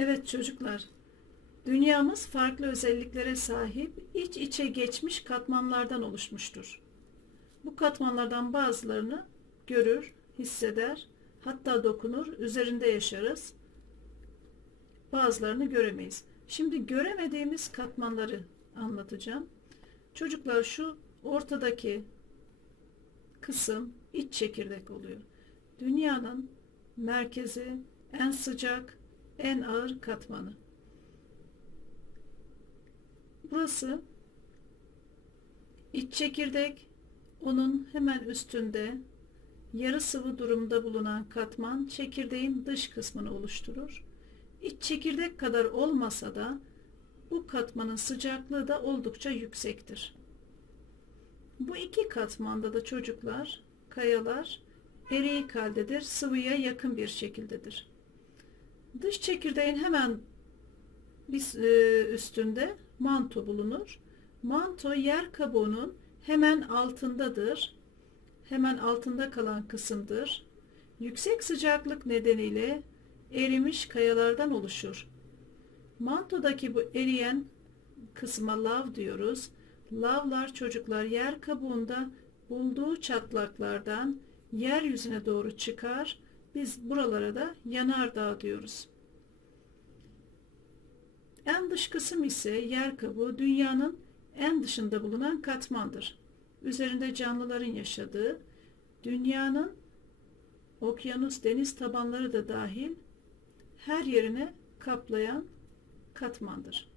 Evet çocuklar, dünyamız farklı özelliklere sahip iç içe geçmiş katmanlardan oluşmuştur. Bu katmanlardan bazılarını görür, hisseder, hatta dokunur, üzerinde yaşarız. Bazılarını göremeyiz. Şimdi göremediğimiz katmanları anlatacağım. Çocuklar şu ortadaki kısım iç çekirdek oluyor. Dünyanın merkezi, en sıcak, en ağır katmanı. Burası iç çekirdek, onun hemen üstünde yarı sıvı durumda bulunan katman çekirdeğin dış kısmını oluşturur. İç çekirdek kadar olmasa da bu katmanın sıcaklığı da oldukça yüksektir. Bu iki katmanda da çocuklar, kayalar eriyik haldedir, sıvıya yakın bir şekildedir. Dış çekirdeğin hemen e, üstünde manto bulunur. Manto yer kabuğunun hemen altındadır. Hemen altında kalan kısımdır. Yüksek sıcaklık nedeniyle erimiş kayalardan oluşur. Mantodaki bu eriyen kısma lav diyoruz. Lavlar çocuklar yer kabuğunda bulduğu çatlaklardan yeryüzüne doğru çıkar. Biz buralara da yanardağ diyoruz. En dış kısım ise yer kabuğu dünyanın en dışında bulunan katmandır. Üzerinde canlıların yaşadığı, dünyanın okyanus, deniz tabanları da dahil her yerine kaplayan katmandır.